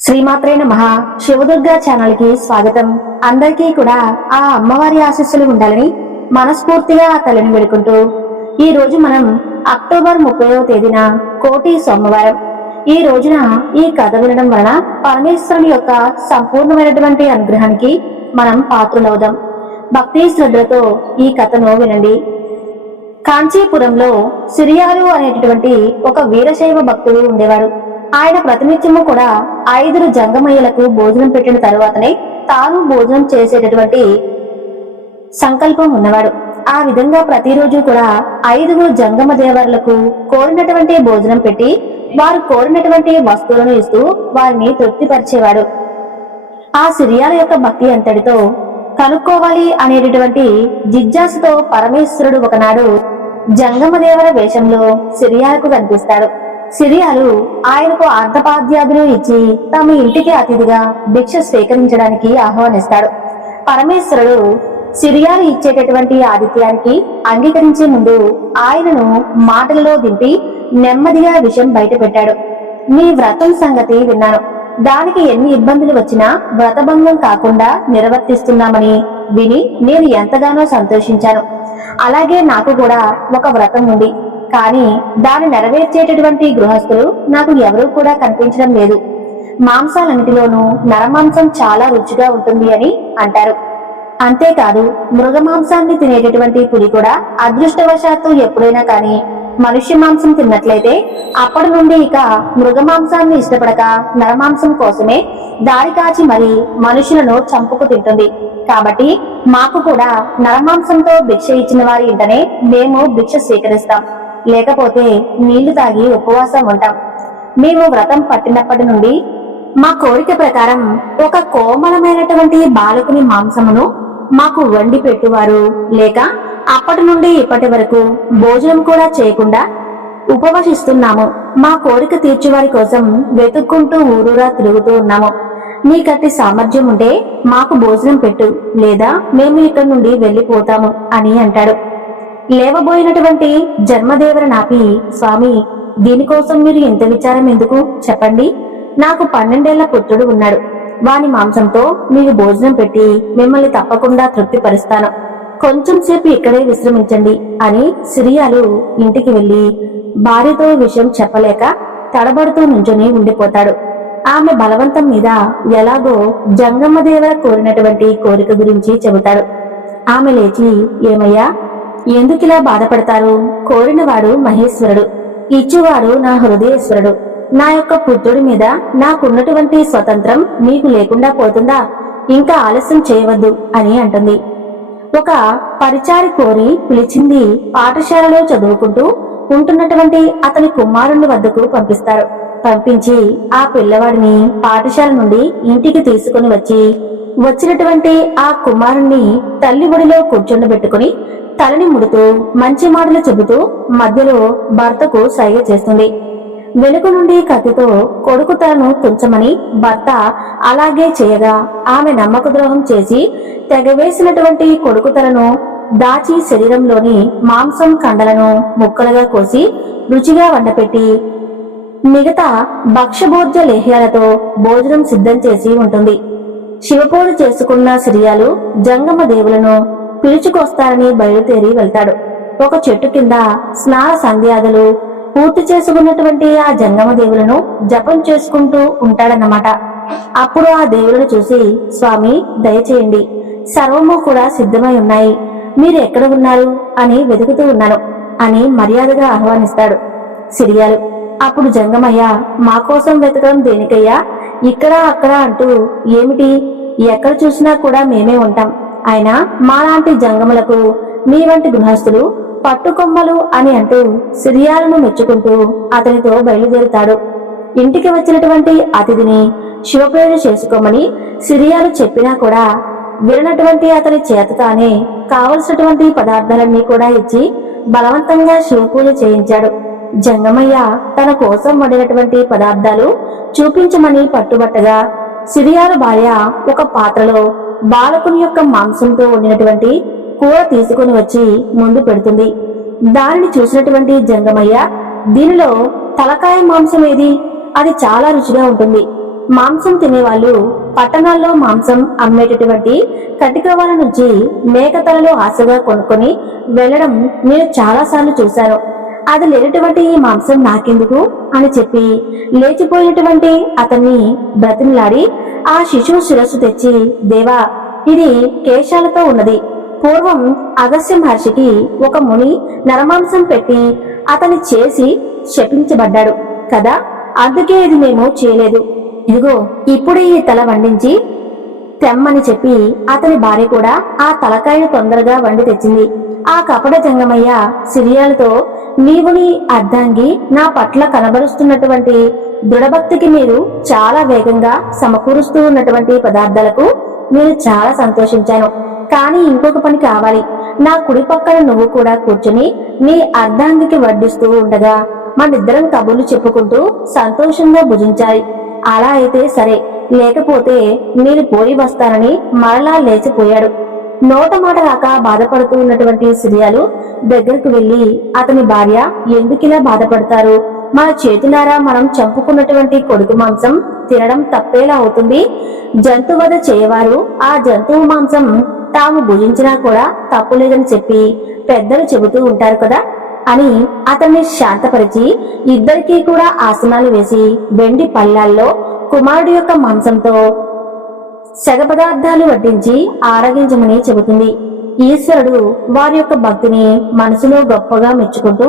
శ్రీమాత్రే నమః. శివదుర్గా ఛానల్ కి స్వాగతం. అందరికీ కూడా ఆ అమ్మవారి ఆశీస్సులు ఉండాలని మనస్ఫూర్తిగా ఆ తల్లిని వేడుకుంటూ ఈ రోజు మనం అక్టోబర్ 30వ తేదీన కోటి సోమవారం. ఈ రోజున ఈ కథ వినడం వలన పరమేశ్వరుని యొక్క సంపూర్ణమైనటువంటి అనుగ్రహానికి మనం పాత్రులవుదాం. భక్తి శ్రద్ధలతో ఈ కథను వినండి. కాంచీపురంలో సిరియాలు అనేటటువంటి ఒక వీరశైవ భక్తుడు ఉండేవాడు. ఆయన ప్రతినిత్యము కూడా 5 జంగమయ్యలకు భోజనం పెట్టిన తరువాతనే తాను భోజనం చేసేటటువంటి సంకల్పం ఉన్నవాడు. ఆ విధంగా ప్రతిరోజు కూడా 5 జంగమ దేవరులకు కోరినటువంటి భోజనం పెట్టి వారు కోరినటువంటి వస్తువులను ఇస్తూ వారిని తృప్తిపరిచేవాడు. ఆ సిరియాల యొక్క భక్తి అంతటితో కనుక్కోవాలి అనేటటువంటి జిజ్ఞాసతో పరమేశ్వరుడు ఒకనాడు జంగమదేవర వేషంలో సిరియాలకు కనిపిస్తాడు. సిరియాలు ఆయనకు అర్ధపాద్యాదులు ఇచ్చి తమ ఇంటికి అతిథిగా భిక్ష స్వీకరించడానికి ఆహ్వానిస్తాడు. పరమేశ్వరుడు సిరియాలు ఇచ్చేటటువంటి ఆతిథ్యానికి అంగీకరించే ముందు ఆయనను మాటలలో దింపి నెమ్మదిగా విషయం బయట పెట్టాడు. నీ వ్రతం సంగతి విన్నాను. దానికి ఎన్ని ఇబ్బందులు వచ్చినా వ్రతభంగం కాకుండా నిర్వర్తిస్తున్నామని విని నేను ఎంతగానో సంతోషించాను. అలాగే నాకు కూడా ఒక వ్రతం ఉంది. కానీ దాన్ని నెరవేర్చేటటువంటి గృహస్థులు నాకు ఎవరూ కూడా కనిపించడం లేదు. మాంసాలన్నిటిలోనూ నరమాంసం చాలా రుచిగా ఉంటుంది అని అంటారు. అంతేకాదు మృగ మాంసాన్ని తినేటటువంటి పులి కూడా అదృష్టవశాత్తు ఎప్పుడైనా కానీ మనుష్య మాంసం తిన్నట్లయితే అప్పటి నుండి ఇక మృగ మాంసాన్ని ఇష్టపడక నరమాంసం కోసమే దారి కాచి మరి మనుషులను చంపుకు తింటుంది. కాబట్టి మాకు కూడా నరమాంసంతో భిక్ష ఇచ్చిన వారి ఇంటనే మేము భిక్ష స్వీకరిస్తాం. లేకపోతే నీళ్లు తాగి ఉపవాసం ఉంటాం. మేము వ్రతం పట్టినప్పటి నుండి మా కోరిక ప్రకారం ఒక కోమలమైనటువంటి బాలకుని మాంసమును మాకు వండి పెట్టువారు లేక అప్పటి నుండి ఇప్పటి వరకు భోజనం కూడా చేయకుండా ఉపవసిస్తున్నాము. మా కోరిక తీర్చువారి కోసం వెతుక్కుంటూ ఊరూరా తిరుగుతూ ఉన్నాము. నీకట్టి సామర్థ్యం ఉంటే మాకు భోజనం పెట్టు, లేదా మేము ఇక్కడి నుండి వెళ్లిపోతాము అని అంటాడు. లేవబోయినటువంటి జన్మదేవర నాపి, స్వామి, దీనికోసం మీరు ఇంత విచారం ఎందుకు చెప్పండి. నాకు 12 ఏళ్ల పుత్రుడు ఉన్నాడు. వాని మాంసంతో మీకు భోజనం పెట్టి మిమ్మల్ని తప్పకుండా తృప్తిపరుస్తాను. కొంచెం సేపు ఇక్కడే విశ్రమించండి అని సిరియాలు ఇంటికి వెళ్లి భార్యతో విషయం చెప్పలేక తడబడుతూ నుంచొని ఉండిపోతాడు. ఆమె బలవంతం మీద ఎలాగో జంగమ్మదేవర కోరినటువంటి కోరిక గురించి చెబుతాడు. ఆమె లేచి, ఏమయ్యా, ఎందుకిలా బాధపడతారు? కోరినవాడు మహేశ్వరుడు, ఇచ్చువాడు నా హృదయేశ్వరుడు. నా యొక్క పుత్రుడి మీద నాకున్నటువంటి స్వతంత్రం మీకు లేకుండా పోతుందా? ఇంకా ఆలస్యం చేయవద్దు అని అంటుంది. ఒక పరిచారి కోరి పిలిచింది. పాఠశాలలో చదువుకుంటూ ఉంటున్నటువంటి అతని కుమారుని వద్దకు పంపిస్తారు. పంపించి ఆ పిల్లవాడిని పాఠశాల నుండి ఇంటికి తీసుకుని వచ్చినటువంటి ఆ కుమారుణ్ణి తల్లి ఒడిలో కూర్చొని తలని ముడుతూ మంచి మాటలు చెబుతూ మధ్యలో భర్తకు సైగ చేస్తుంది. వెనుక నుండి కత్తితో కొడుకు తలను తుంచమని భర్త అలాగే చేయగా ఆమె నమ్మక ద్రోహం చేసి తెగవేసినటువంటి కొడుకు తలను దాచి శరీరంలోని మాంసం కండలను ముక్కలుగా కోసి రుచిగా వండపెట్టి మిగతా భక్ష్యభోజ్య లేహ్యాలతో భోజనం సిద్ధం చేసి ఉంటుంది. శివపూజ చేసుకున్న సిరియాలు జంగమ దేవులను పిలుచుకొస్తారని బయలుదేరి వెళ్తాడు. ఒక చెట్టు కింద స్నాన సంధ్యాదులు పూర్తి చేసుకున్నటువంటి ఆ జంగమ దేవులను జపం చేసుకుంటూ ఉంటాడన్నమాట. అప్పుడు ఆ దేవులను చూసి, స్వామి, దయచేయండి, సర్వము కూడా సిద్ధమై ఉన్నాయి, మీరు ఎక్కడ ఉన్నారు అని వెతుకుతూ ఉన్నాను అని మర్యాదగా ఆహ్వానిస్తాడు. సిరియాలు అప్పుడు జంగమయ్య, మా కోసం వెతకడం దేనికయ్యా? ఇక్కడ అక్కడ అంటూ ఏమిటి? ఎక్కడ చూసినా కూడా మేమే ఉంటాం. అయినా మాలాంటి జంగములకు మీ వంటి గృహస్థులు పట్టుకొమ్మలు అని అంటూ సిరియాలను మెచ్చుకుంటూ అతనితో బయలుదేరుతాడు. ఇంటికి వచ్చినటువంటి అతిథిని శివపూజ చేసుకోమని సిరియాలు చెప్పినా కూడా వినటువంటి అతని చేత తానే కావలసినటువంటి పదార్థాలన్నీ కూడా ఇచ్చి బలవంతంగా శివపూజ చేయించాడు. జంగమయ్య తన కోసం వండినటువంటి పదార్థాలు చూపించమని పట్టుబట్టగా సిరియాల భార్య ఒక పాత్రలో బాలకుని యొక్క మాంసంతో వండినటువంటి కూర తీసుకుని వచ్చి ముందు పెడుతుంది. దానిని చూసినటువంటి జంగమయ్య, దీనిలో తలకాయ మాంసం ఏది? అది చాలా రుచిగా ఉంటుంది. మాంసం తినేవాళ్ళు పట్టణాల్లో మాంసం అమ్మేటటువంటి కటికవాల నుంచి మేకతలలో ఆశగా కొనుక్కొని వెళ్లడం నేను చాలాసార్లు చూశాను. అది లేనటువంటి ఈ మాంసం నాకెందుకు అని చెప్పి లేచిపోయినటువంటి అతన్ని బ్రతిమలాడి ఆ శిశువు శిరస్సు తెచ్చి, దేవా, ఇది కేశాలతో ఉన్నది. పూర్వం అగస్త్య మహర్షికి ఒక ముని నరమాంసం పెట్టి అతని చేసి శపించబడ్డాడు కదా, అందుకే ఇది మేము చేయలేదు. ఇదిగో ఇప్పుడే ఈ తల వండించి తెమ్మని చెప్పి అతని భార్య కూడా ఆ తలకాయను తొందరగా వండి తెచ్చింది. ఆ కపట జంగమయ్య సిరియాలతో, నీవు నీ అర్ధాంగి నా పట్ల కనబరుస్తున్నటువంటి దృఢభక్తికి మీరు చాలా వేగంగా సమకూరుస్తూ ఉన్నటువంటి పదార్థాలకు నేను చాలా సంతోషించాను. కానీ ఇంకొక పని కావాలి. నా కుడి పక్కన నువ్వు కూడా కూర్చుని నీ అర్ధాంగికి వడ్డిస్తూ ఉండగా మనిద్దరం కబుర్లు చెప్పుకుంటూ సంతోషంగా భుజించాలి. అలా అయితే సరే, లేకపోతే నేను పోయి వస్తానని మరలా లేచిపోయాడు. నోట మాట రాక బాధపడుతూ ఉన్నటువంటి సిరియాలు దగ్గరకు వెళ్లి అతని భార్య, ఎందుకిలా బాధపడతారు? మన చేతులారా మనం చంపుకున్నటువంటి కొడుకు మాంసం తినడం తప్పేలా అవుతుంది? జంతువధ చేయవారు ఆ జంతువు మాంసం తాము భుజించినా కూడా తప్పులేదని చెప్పి పెద్దలు చెబుతూ ఉంటారు కదా అని అతన్ని శాంతపరిచి ఇద్దరికీ కూడా ఆసనాలు వేసి వెండి పళ్ళాల్లో కుమారుడి యొక్క మాంసంతో సగ పదార్థాలు వడ్డించి ఆరగించమని చెబుతుంది. ఈశ్వరుడు వారి యొక్క భక్తిని మనసులో గొప్పగా మెచ్చుకుంటూ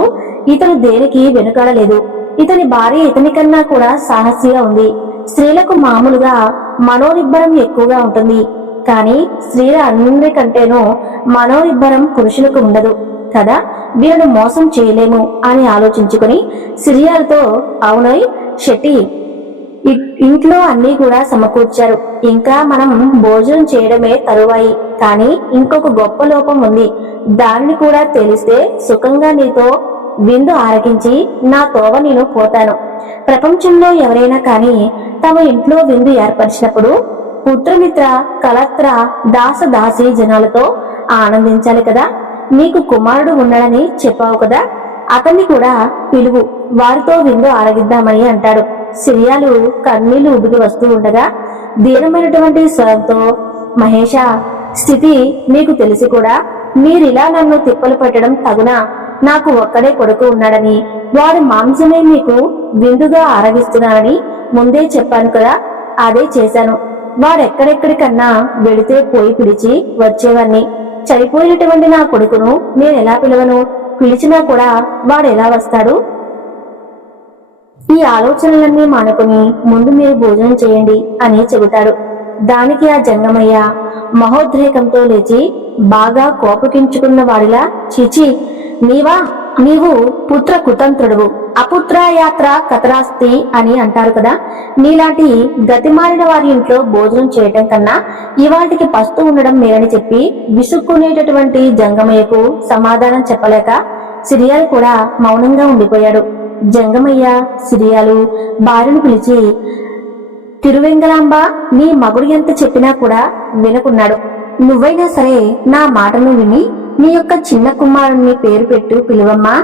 ఇతను దేనికి వెనుకాడలేదు. ఇతని భార్య ఇతని కన్నా కూడా సాహసిగా ఉంది. స్త్రీలకు మామూలుగా మనోనిబ్బరం ఎక్కువగా ఉంటుంది, కానీ స్త్రీల అన్నింటికంటేనూ మనోనిబ్బరం పురుషులకు ఉండదు కదా. వీళ్ళను మోసం చేయలేము అని ఆలోచించుకుని సిరియాలతో, అవునోయ్ శెట్టి, ఇంట్లో అన్ని కూడా సమకూర్చారు. ఇంకా మనం భోజనం చేయడమే తరువాయి. కానీ ఇంకొక గొప్ప లోపం ఉంది. దానిని కూడా తెలిస్తే సుఖంగా నీతో విందు ఆరగించి నా తోవ నేను పోతాను. ప్రపంచంలో ఎవరైనా కానీ తమ ఇంట్లో విందు ఏర్పరిచినప్పుడు పుత్రమిత్ర, కలత్ర, దాసదాసి జనాలతో ఆనందించాలి కదా. నీకు కుమారుడు ఉన్నాడని చెప్పావు కదా, అతన్ని కూడా పిలువు, వారితో విందు ఆరగిద్దామని అంటాడు. సిరియాలు కన్నీళ్లు ఉబికి వస్తూ ఉండగా దీనమైనటువంటి స్వరంతో, మహేష, స్థితి మీకు తెలిసి కూడా మీరిలా నన్ను తిప్పలు పెట్టడం తగునా? నాకు ఒక్కడే కొడుకు ఉన్నాడని, వారి మాంసమే మీకు విందుగా ఆరగిస్తున్నానని ముందే చెప్పాను కదా, అదే చేశాను. వారెక్కడెక్కడికన్నా వెళితే పోయి పిలిచి వచ్చేవాణ్ణి. చనిపోయినటువంటి నా కొడుకును నేనెలా పిలవను? పిలిచినా కూడా వాడెలా వస్తాడు? ఈ ఆలోచనలన్నీ మానుకుని ముందు మీరు భోజనం చేయండి అని చెబుతాడు. దానికి ఆ జంగమయ్య మహోద్రేకంతో లేచి బాగా కోపగించుకున్న వాడిలా, చిచి, నీవు పుత్ర కుతంత్రుడువు, అపుత్ర యాత్ర కతరాస్తి అని అంటారు కదా. నీలాంటి గతిమారిన వారి ఇంట్లో భోజనం చేయటం కన్నా ఇవాటికి పస్తు ఉండడం మేలని చెప్పి విసుక్కునేటటువంటి జంగమయ్యకు సమాధానం చెప్పలేక సిరియాలు కూడా మౌనంగా ఉండిపోయాడు. జంగమయ్య సిరియాలు భార్యను పిలిచి, తిరువెంగళాంబ, నీ మగుడు ఎంత చెప్పినా కూడా వినకున్నాడు. నువ్వైనా సరే నా మాటను విని నీ యొక్క చిన్న కుమారుణ్ణి పేరు పెట్టు పిలువమ్మా.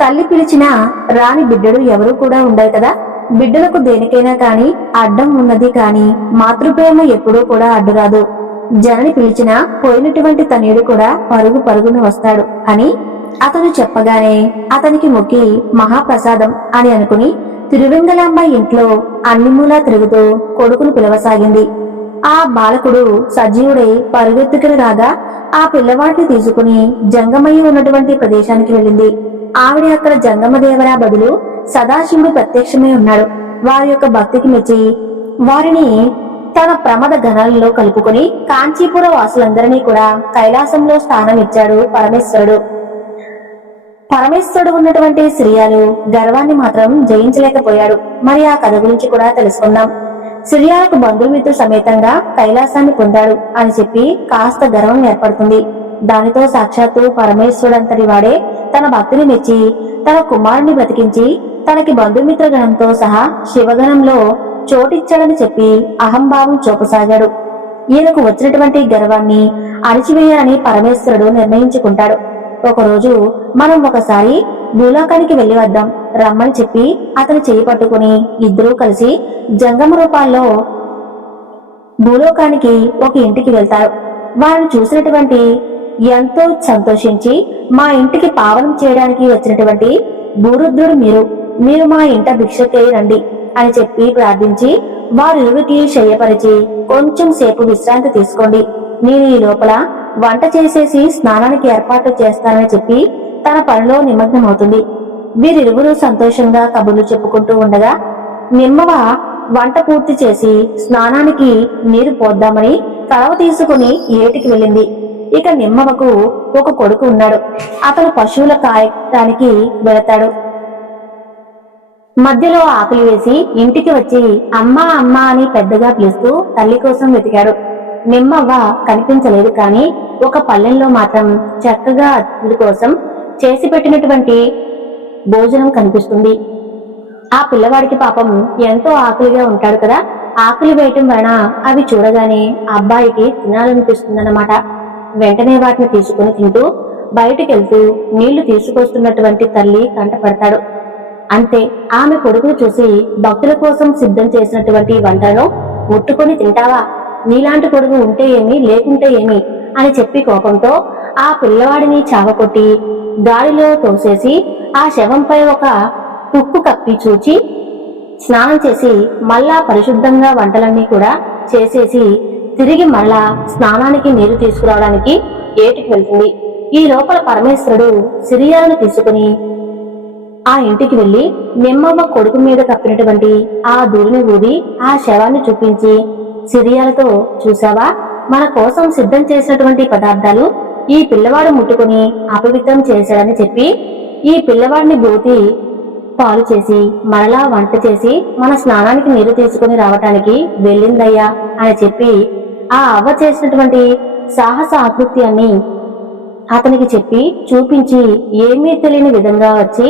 తల్లి పిలిచినా రాని బిడ్డడు ఎవరు కూడా ఉండరు కదా. బిడ్డలకు దేనికైనా కాని అడ్డం ఉన్నది, కాని మాతృప్రేమ ఎప్పుడూ కూడా అడ్డురాదు. జనని పిలిచినా పోయినటువంటి తనయుడు కూడా పరుగు పరుగున వస్తాడు అని అతను చెప్పగానే అతనికి మొక్కి మహాప్రసాదం అని అనుకుని తిరువెంగళాంబ ఇంట్లో అన్ని మూలా తిరుగుతూ కొడుకును పిలవసాగింది. ఆ బాలకుడు సజీవుడై పరుగెత్తుకుని రాగా ఆ పిల్లవాడిని తీసుకుని జంగమయ్య ఉన్నటువంటి ప్రదేశానికి వెళ్ళింది. ఆవిడ అక్కడ జంగమదేవరా బదులు సదాశివుడు ప్రత్యక్షమై ఉన్నాడు. వారి యొక్క భక్తికి మెచ్చి వారిని తన ప్రమద గణాలలో కలుపుకొని కాంచీపుర వాసులందరినీ కూడా కైలాసంలో స్థానం ఇచ్చాడు పరమేశ్వరుడు. పరమేశ్వరుడు ఉన్నటువంటి సిరియాలు గర్వాన్ని మాత్రం జయించలేకపోయాడు. మరి ఆ కథ గురించి కూడా తెలుసుకుందాం. సిరియాలకు బంధుమిత్రు సమేతంగా కైలాసాన్ని పొందాడు అని చెప్పి కాస్త గర్వం ఏర్పడుతుంది. దానితో సాక్షాత్తు పరమేశ్వరుడంతటి వాడే తన భక్తిని మెచ్చి తన కుమారుని బ్రతికించి తనకి బంధుమిత్ర గణంతో సహా శివగణంలో చోటిచ్చాడని చెప్పి అహంభావం చూపసాగాడు. ఈయనకు వచ్చినటువంటి గర్వాన్ని అణిచివేయాలని పరమేశ్వరుడు నిర్ణయించుకుంటాడు. ఒకరోజు మనం ఒకసారి భూలోకానికి వెళ్లి వద్దాం. రమ్మని చెప్పి అతని చేయి పట్టుకుని ఇద్దరూ కలిసి జంగమ రూపాల్లో భూలోకానికి ఒక ఇంటికి వెళ్తారు. వారిని చూసినటువంటి ఎంతో సంతోషించి, మా ఇంటికి పావనం చేయడానికి వచ్చినటువంటి భూరుద్రుడు మీరు మా ఇంట భిక్షకై రండి అని చెప్పి ప్రార్థించి వారిరువురికి శయ్యపరిచి కొంచెం సేపు విశ్రాంతి తీసుకోండి, నేను ఈ లోపల వంట చేసేసి స్నానానికి ఏర్పాట్లు చేస్తానని చెప్పి తన పనిలో నిమగ్నమవుతుంది. వీరిరువురు సంతోషంగా కబుర్లు చెప్పుకుంటూ ఉండగా నిమ్మవ వంట పూర్తి చేసి స్నానానికి నీరు పోద్దామని కడవ తీసుకుని ఏటికి వెళ్ళింది. ఇక నిమ్మవకు ఒక కొడుకు ఉన్నాడు. అతను పశువుల కాయటానికి వెళతాడు. మధ్యలో ఆకలి వేసి ఇంటికి వచ్చి అమ్మా అమ్మా అని పెద్దగా పిలుస్తూ తల్లి కోసం వెతికాడు. నిమ్మవ్వ కనిపించలేదు. కానీ ఒక పల్లెంలో మాత్రం చక్కగా అతడి కోసం చేసి పెట్టినటువంటి భోజనం కనిపిస్తుంది. ఆ పిల్లవాడికి పాపం ఎంతో ఆకలిగా ఉంటాడు కదా, ఆకలి వేయటం వలన అవి చూడగానే అబ్బాయికి తినాలనిపిస్తుందన్నమాట. వెంటనే వాటిని తీసుకుని తింటూ బయటికెళ్తూ నీళ్లు తీసుకొస్తున్నటువంటి తల్లి కంటపడతాడు. అంతే, ఆమె కొడుకును చూసి భక్తుల కోసం సిద్ధం చేసినటువంటి వంటను ముట్టుకొని తింటావా, నీలాంటి కొడుకు ఉంటే ఏమి లేకుంటే ఏమి అని చెప్పి కోపంతో ఆ పిల్లవాడిని చావకొట్టి గాలిలో తోసేసి ఆ శవంపై ఒక తుక్కు కప్పి చూచి స్నానం చేసి మళ్ళా పరిశుద్ధంగా వంటలన్నీ కూడా చేసేసి తిరిగి మళ్ళా స్నానానికి నీరు తీసుకురావడానికి ఏటికి వెళ్తుంది. ఈ లోపల పరమేశ్వరుడు సిరియాలను తీసుకుని ఆ ఇంటికి వెళ్లి నిమ్మవ్వ కొడుకు మీద కప్పినటువంటి ఆ ధూళిని ఊది ఆ శవాన్ని చూపించి సిరియాలతో, చూసావా, మన కోసం సిద్ధం చేసినటువంటి పదార్థాలు ఈ పిల్లవాడు ముట్టుకుని అపవిత్రం చేశాడని చెప్పి ఈ పిల్లవాడిని బోతి పాలు చేసి మరలా వంట చేసి మన స్నానానికి నీరు తీసుకుని రావటానికి వెళ్ళిందయ్యా అని చెప్పి ఆ అవ్వ చేసినటువంటి సాహస ఆకృత్యాన్ని అతనికి చెప్పి చూపించి ఏమీ తెలియని విధంగా వచ్చి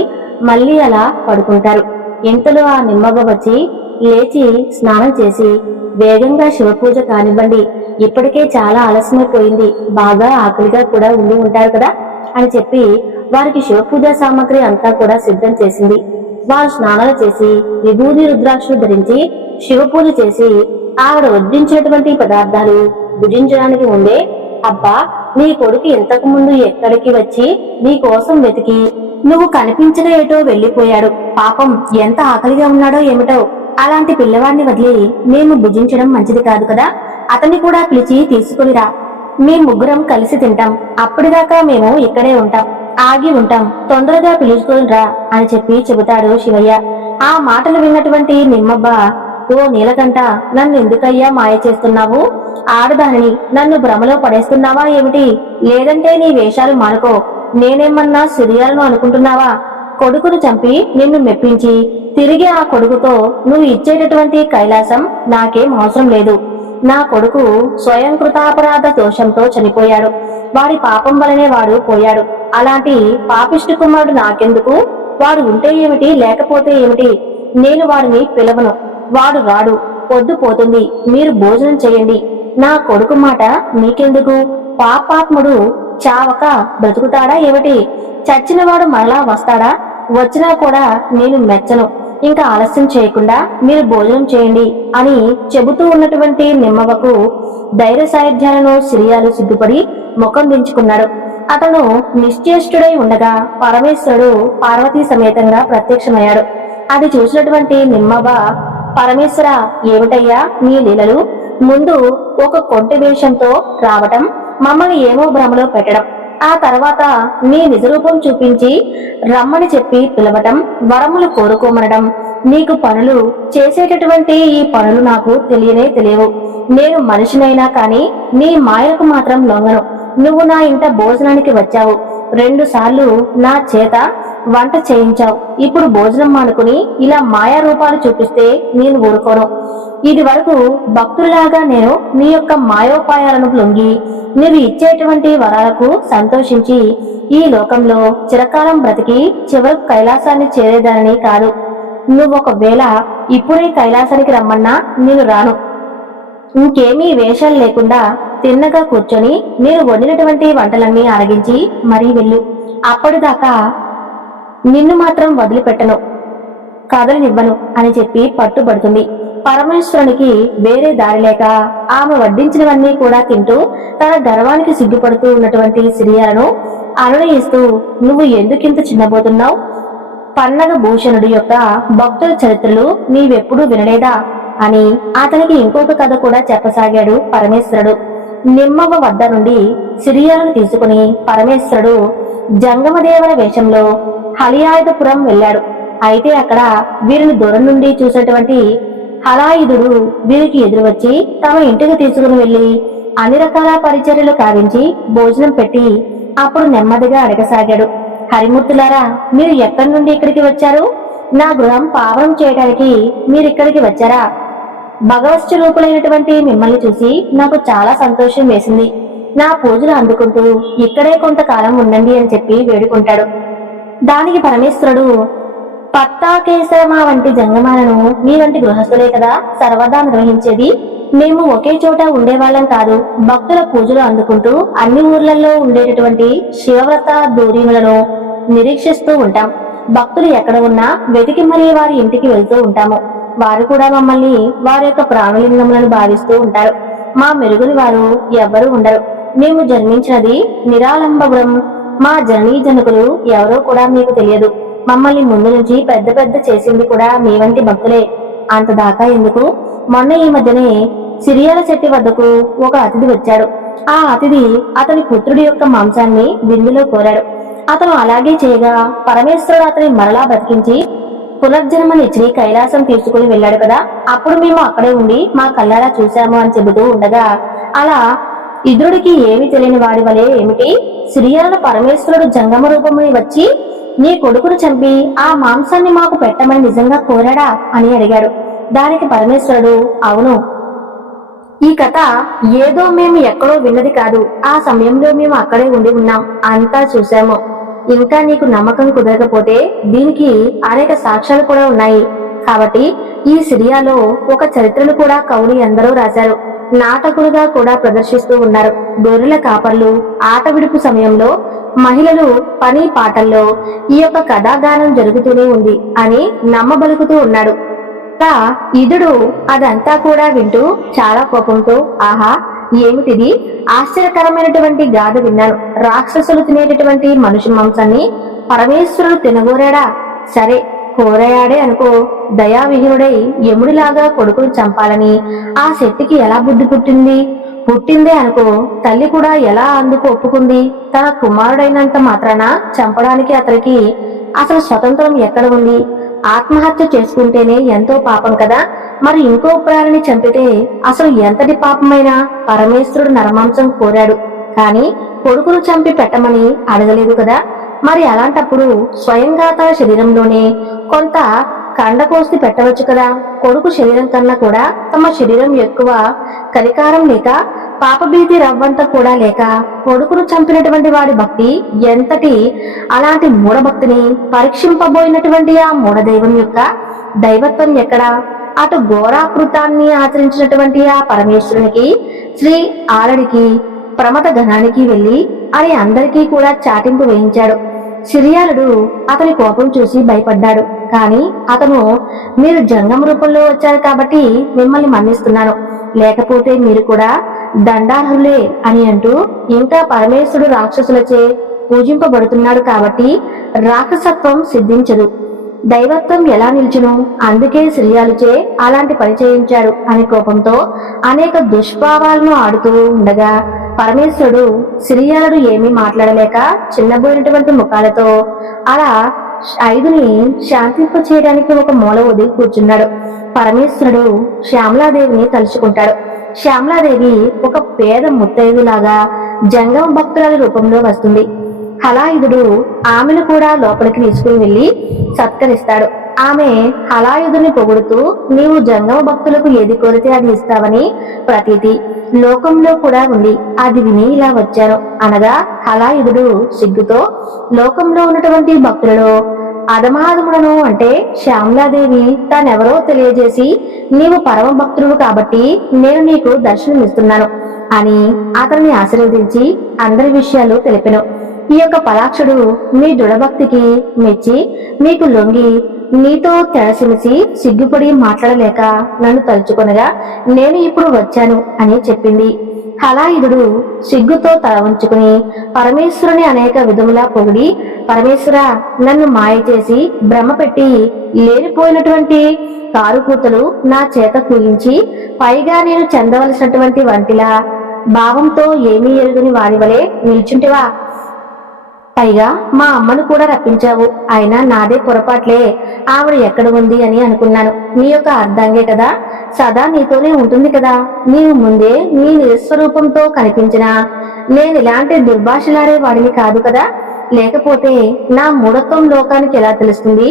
మళ్ళీ అలా పడుకుంటారు. ఇంతలో ఆ నిమ్మవ్వ వచ్చి లేచి స్నానం చేసి వేగంగా శివపూజ కానివ్వండి, ఇప్పటికే చాలా ఆలస్యమైపోయింది, బాగా ఆకలిగా కూడా ఉండి ఉంటారు కదా అని చెప్పి వారికి శివపూజ సామాగ్రి అంతా కూడా సిద్ధం చేసింది. వారు స్నానాలు చేసి విభూది రుద్రాక్షలు ధరించి శివపూజ చేసి ఆవిడ వడ్డించినటువంటి పదార్థాలు భుజించడానికి ముందే, అబ్బా, నీ కొడుకు ఇంతకు ముందు ఎక్కడికి వచ్చి నీ కోసం వెతికి నువ్వు కనిపించిన ఏటో వెళ్లిపోయాడు, పాపం ఎంత ఆకలిగా ఉన్నాడో ఏమిటో, అలాంటి పిల్లవాడిని వదిలి మేము భుజించడం మంచిది కాదు కదా, అతన్ని కూడా పిలిచి తీసుకునిరా, మేము ముగ్గురం కలిసి తింటాం, అప్పటిదాకా మేము ఇక్కడే ఉంటాం, ఆగి ఉంటాం, తొందరగా పిలుచుకునిరా అని చెప్పి చెబుతాడు శివయ్య. ఆ మాటలు విన్నటువంటి నిమ్మబ్బ, ఓ నీలకంఠ, నన్ను ఎందుకయ్యా మాయ చేస్తున్నావు, ఆడదానిని నన్ను భ్రమలో పడేస్తున్నావా ఏమిటి, లేదంటే నీ వేషాలు మానుకో, నేనేమన్నా సిరియాలను అనుకుంటున్నావా, కొడుకును చంపి నిన్ను మెప్పించి తిరిగి ఆ కొడుకుతో నువ్వు ఇచ్చేటటువంటి కైలాసం నాకేం అవసరం లేదు, నా కొడుకు స్వయం కృతాపరాధ దోషంతో చనిపోయాడు, వాడి పాపం వలనే వాడు పోయాడు, అలాంటి పాపిష్టి కుమారుడు నాకెందుకు, వాడు ఉంటే ఏమిటి లేకపోతే ఏమిటి, నేను వాడిని పిలవను, వాడు రాడు, పొద్దు పోతుంది, మీరు భోజనం చేయండి, నా కొడుకు మాట మీకెందుకు, పాపాత్ముడు చావక బ్రతుకుతాడా ఏమిటి, చచ్చినవాడు మరలా వస్తాడా, వచ్చినా కూడా నేను మెచ్చను, ఇంకా ఆలస్యం చేయకుండా మీరు భోజనం చేయండి అని చెబుతూ ఉన్నటువంటి నిమ్మవకు ధైర్య సాయుధ్యాలను సిరియాలు సిగ్గుపడి ముఖం దించుకున్నాడు. అతను నిశ్చేష్టుడై ఉండగా పరమేశ్వరుడు పార్వతీ సమేతంగా ప్రత్యక్షమయ్యాడు. అది చూసినటువంటి నిమ్మవ, పరమేశ్వర, ఏమిటయ్యా నీ లీలలు, ముందు ఒక కొంటె వేషంతో రావటం, మమ్మల్ని ఏమో భ్రమలో పెట్టడం, ఆ తర్వాత నీ నిజరూపం చూపించి రమ్మని చెప్పి పిలవటం, వరములు కోరుకోమనడం, నీకు పనులు చేసేటటువంటి ఈ పనులు నాకు తెలియనే తెలియవు, నేను మనిషినైనా కాని నీ మాయలకు మాత్రం లొంగను, నువ్వు నా ఇంట భోజనానికి వచ్చావు, 2 సార్లు నా చేత వంట చేయించావు, ఇప్పుడు భోజనం మానుకుని ఇలా మాయా రూపాలు చూపిస్తే నేను ఊరుకోను, ఇది వరకు భక్తులాగా నేను నీ యొక్క మాయోపాయాలను లొంగి నీవు ఇచ్చేటువంటి వరాలకు సంతోషించి ఈ లోకంలో చిరకాలం బ్రతికి చివరకు కైలాసాన్ని చేరేదానని కాదు, నువ్వొకవేళ ఇప్పుడే కైలాసానికి రమ్మన్నా నేను రాను, ఇంకేమీ వేషాలు లేకుండా తిన్నగా కూర్చొని నేను వండినటువంటి వంటలన్నీ అరగించి మరీ వెళ్ళు, అప్పటిదాకా నిన్ను మాత్రం వదిలిపెట్టను, కదలనివ్వను అని చెప్పి పట్టుబడుతుంది. పరమేశ్వరునికి వేరే దారి లేక ఆమె వడ్డించినవన్నీ కూడా తింటూ తన గర్వానికి సిగ్గుపడుతూ ఉన్నటువంటి సిరియాలను అనునయిస్తూ, నువ్వు ఎందుకింత చిన్నబోతున్నావు? పన్నగ భూషణుడి యొక్క భక్తుల చరిత్రలు నీవెప్పుడూ వినలేదా అని అతనికి ఇంకొక కథ కూడా చెప్పసాగాడు పరమేశ్వరుడు. నిమ్మవ వద్ద నుండి సిరియాలను తీసుకుని పరమేశ్వరుడు జంగమదేవర వేషంలో హలియాయుధపురం వెళ్ళాడు. అయితే అక్కడ వీరిని దూరం నుండి చూసినటువంటి హలాయుధుడు వీరికి ఎదురు వచ్చి తమ ఇంటికి తీసుకుని వెళ్లి అన్ని రకాల పరిచర్యలు కావించి భోజనం పెట్టి అప్పుడు నెమ్మదిగా అడగసాగాడు, హరిమూర్తులారా, మీరు ఎక్కడి నుండి ఇక్కడికి వచ్చారు? నా గృహం పావనం చేయడానికి మీరిక్కడికి వచ్చారా? భగవశ్చరూపులైనటువంటి మిమ్మల్ని చూసి నాకు చాలా సంతోషం వేసింది. నా పూజలు అందుకుంటూ ఇక్కడే కొంతకాలం ఉండండి అని చెప్పి వేడుకుంటాడు. దానికి పరమేశ్వరుడు, పత్తాకేశరమా వంటి జంగమాలను మీ వంటి గృహస్థులే కదా సర్వదా నిర్వహించేది. మేము ఒకే చోట ఉండేవాళ్ళం కాదు. భక్తుల పూజలు అందుకుంటూ అన్ని ఊర్లలో ఉండేటటువంటి శివవ్రత దూరీములను నిరీక్షిస్తూ ఉంటాం. భక్తులు ఎక్కడ ఉన్నా వెతికి మరీ వారి ఇంటికి వెళ్తూ ఉంటాము. వారు కూడా మమ్మల్ని వారి యొక్క ప్రాణలింగములను భావిస్తూ ఉంటారు. మా మెరుగుని వారు ఎవ్వరూ ఉండరు. మేము జన్మించినది నిరాలంబపురం. మా జననీ జనకులు ఎవరో కూడా మీకు తెలియదు. మమ్మల్ని ముందు నుంచి పెద్ద పెద్ద చేసింది కూడా మీ వంటి భక్తులే. అంతదాకా ఎందుకు, మొన్న ఈ మధ్యనే సిరియాల చెట్టు వద్దకు ఒక అతిథి వచ్చాడు. ఆ అతిథి అతని పుత్రుడి యొక్క మాంసాన్ని విందులో కోరాడు. అతను అలాగే చేయగా పరమేశ్వరుడు అతని మరలా బతికించి పునర్జన్మనిచ్చి కైలాసం తీసుకుని వెళ్ళాడు కదా. అప్పుడు మేము అక్కడే ఉండి మా కళ్ళారా చూశాము అని చెబుతూ ఉండగా, అలా ఇంద్రుడికి ఏమి తెలియని వాడి వలె ఏమిటి, సిరియాల పరమేశ్వరుడు జంగమ రూపముని వచ్చి నీ కొడుకును చంపి ఆ మాంసాన్ని మాకు పెట్టమని నిజంగా కోరాడా అని అడిగాడు. దానికి పరమేశ్వరుడు, అవును, ఈ కథ ఏదో మేము ఎక్కడో విన్నది కాదు. ఆ సమయంలో మేము అక్కడే ఉండి ఉన్నాం, అంతా చూశాము. ఇంకా నీకు నమ్మకం కుదరకపోతే దీనికి అనేక సాక్ష్యాలు కూడా ఉన్నాయి. కాబట్టి ఈ సిరియాలో ఒక చరిత్రను కూడా కవులు ఎందరో రాశారు. నాటకులుగా కూడా ప్రదర్శిస్తూ ఉన్నారు. గొర్రెల కాపర్లు ఆట విడుపు సమయంలో మహిళలు పని పాటల్లో ఈ యొక్క కథాగానం జరుగుతూనే ఉంది అని నమ్మబలుకుతూ ఉన్నాడు. ఇదుడు అదంతా కూడా వింటూ చాలా కోపంతో, ఆహా, ఏమిటిది, ఆశ్చర్యకరమైనటువంటి గాథ విన్నాను. రాక్షసులు తినేటటువంటి మనుషు మాంసాన్ని పరమేశ్వరుడు తినగోరాడా? సరే, కోరయాడే అనుకో. దయావిహీనుడై యముడిలాగా కొడుకును చంపాలని ఆ శెట్టికి ఎలా బుద్ధి పుట్టిందే అనుకో. తల్లి కూడా ఎలా అందుకు ఒప్పుకుంది? తన కుమారుడైనంత మాత్రాన చంపడానికి అతనికి అసలు స్వతంత్రం ఎక్కడ ఉంది? ఆత్మహత్య చేసుకుంటేనే ఎంతో పాపం కదా. మరి ఇంకో ప్రాణిని చంపితే అసలు ఎంతటి పాపమైనా పరమేశ్వరుడు నరమాంసం కోరాడు, కానీ కొడుకును చంపి పెట్టమని అడగలేదు కదా. మరి అలాంటప్పుడు స్వయంగా తన శరీరంలోనే కొంత కండకోస్తి పెట్టవచ్చు కదా. కొడుకు శరీరం కన్నా కూడా తమ శరీరం ఎక్కువ కనికారం లేక, పాపభీతి రవ్వంత కూడా లేక కొడుకును చంపినటువంటి వాడి భక్తి ఎంతటి, అలాంటి మూఢభక్తిని పరీక్షింపబోయినటువంటి ఆ మూఢదైవం యొక్క దైవత్వం ఎక్కడా? అటు ఘోరాకృతాన్ని ఆచరించినటువంటి ఆ పరమేశ్వరునికి, శ్రీ ఆలడికి, ప్రమద గణానికి వెళ్లి అని అందరికీ కూడా చాటింపు వేయించాడు. సిరియాలుడు అతని కోపం చూసి భయపడ్డాడు. కానీ అతను, మీరు జంగమ రూపంలో వచ్చారు కాబట్టి మిమ్మల్ని మన్నిస్తున్నాను, లేకపోతే మీరు కూడా దండార్హులే అని అంటూ, ఇంకా పరమేశ్వరుడు రాక్షసులచే పూజింపబడుతున్నాడు కాబట్టి రాక్షసత్వం సిద్ధించదు, దైవత్వం ఎలా నిల్చును? అందుకే సిరియాలుచే అలాంటి పని చేయించాడు అని కోపంతో అనేక దుష్భావాలను ఆడుతూ ఉండగా పరమేశ్వరుడు సిరియాలుడు ఏమీ మాట్లాడలేక చిన్నబోయినటువంటి ముఖాలతో అలా ఐదుని శాంతింప చేయడానికి ఒక మూల ఒదిగి కూర్చున్నాడు. పరమేశ్వరుడు శ్యామలాదేవిని తలుచుకుంటాడు. శ్యామలాదేవి ఒక పేద ముత్తైదులాగా జంగమ భక్తురాలి రూపంలో వస్తుంది. హలాయుధుడు ఆమెను కూడా లోపలికి తీసుకుని వెళ్లి సత్కరిస్తాడు. ఆమె హలాయుధుని పొగుడుతూ, నీవు జంగమ భక్తులకు ఏది కోరితే అది ఇస్తావని ప్రతీతి లోకంలో కూడా ఉంది, అది విని ఇలా వచ్చాను అనగా, హలాయుధుడు సిగ్గుతో లోకంలో ఉన్నటువంటి భక్తులలో అధమాధములను అంటే శ్యామలాదేవి తానెవరో తెలియజేసి, నీవు పరమ భక్తుడు కాబట్టి నేను నీకు దర్శనమిస్తున్నాను అని అతన్ని ఆశీర్వదించి అందరి విషయాలు తెలిపెను. ఈ యొక్క పరాక్షుడు మీ దృఢభక్తికి మెచ్చి మీకు లొంగి నీతో తెడసిమిసి సిగ్గుపడి మాట్లాడలేక నన్ను తలుచుకొనగా నేను ఇప్పుడు వచ్చాను అని చెప్పింది. హలాయుధుడు సిగ్గుతో తల ఉంచుకుని పరమేశ్వరుని అనేక విధములా పొగిడి, పరమేశ్వర, నన్ను మాయ చేసి భ్రమ పెట్టి లేనిపోయినటువంటి కారుకూతలు నా చేత కూయించి, పైగా నేను చెందవలసినటువంటి వంటిలా భావంతో ఏమీ ఎరుగని వారి వలె నిల్చుంటివా? పైగా మా అమ్మను కూడా రప్పించావు. అయినా నాదే పొరపాట్లే, ఆవిడ ఎక్కడ ఉంది అని అనుకున్నాను. నీ యొక్క అర్ధాంగే కదా, సదా నీతోనే ఉంటుంది కదా. నీవు ముందే నీ నిజస్వరూపంతో కనిపించినా నేను ఇలాంటి దుర్భాషలాడే వాడిని కాదు కదా. లేకపోతే నా మూఢత్వం లోకానికి ఎలా తెలుస్తుంది?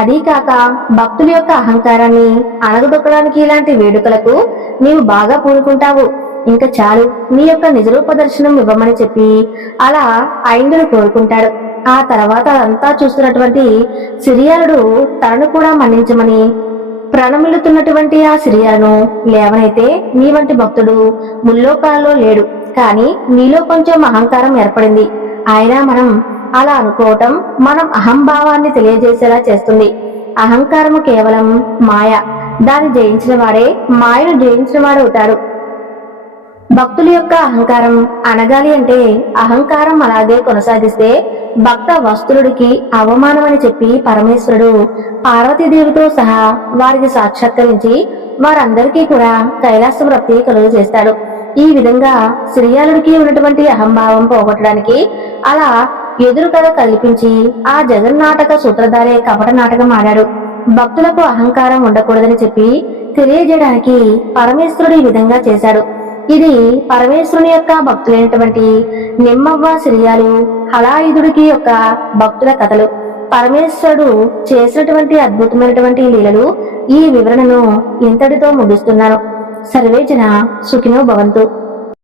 అదీ కాక భక్తుల యొక్క అహంకారాన్ని అణగదొక్కడానికి ఇలాంటి వేడుకలకు నీవు బాగా పూనుకుంటావు. ఇంకా చాలు, నీ యొక్క నిజరూప దర్శనం ఇవ్వమని చెప్పి అలా ఐంద్రుడు కోరుకుంటాడు. ఆ తర్వాత అదంతా చూస్తున్నటువంటి సిరియాలుడు తనను కూడా మన్నించమని ప్రణమిల్లుతున్నటువంటి ఆ సిరియాలను లేవనైతే, నీ వంటి భక్తుడు ముల్లోకాలలో లేడు, కానీ నీలో కొంచెం అహంకారం ఏర్పడింది. అయినా మనం అలా అనుకోవటం మనం అహంభావాన్ని తెలియజేసేలా చేస్తుంది. అహంకారము కేవలం మాయ, దాన్ని జయించిన వాడే మాయను జయించిన వాడవుతాడు. భక్తుల యొక్క అహంకారం అనగాలి అంటే అహంకారం అలాగే కొనసాగిస్తే భక్త వస్తులుడికి అవమానమని చెప్పి పరమేశ్వరుడు పార్వతీదేవితో సహా వారికి సాక్షాత్కరించి వారందరికీ కూడా కైలాస ప్రాప్తి కలుగు చేస్తాడు. ఈ విధంగా శ్రీయాలుడికి ఉన్నటువంటి అహంభావం పోగొట్టడానికి అలా ఎదురు కథ కల్పించి ఆ జగన్నాటక సూత్రధారే కపట నాటకం ఆడాడు. భక్తులకు అహంకారం ఉండకూడదని చెప్పి తెలియజేయడానికి పరమేశ్వరుడు ఈ విధంగా చేశాడు. ఇది పరమేశ్వరుని యొక్క భక్తులైనటువంటి నిమ్మవ్వ, సిరియాలు, హలాయుధుడికి యొక్క భక్తుల కథలు. పరమేశ్వరుడు చేసినటువంటి అద్భుతమైనటువంటి లీలలు ఈ వివరణను ఇంతటితో ముగిస్తున్నాను. సర్వే జన సుఖినో భవంతు.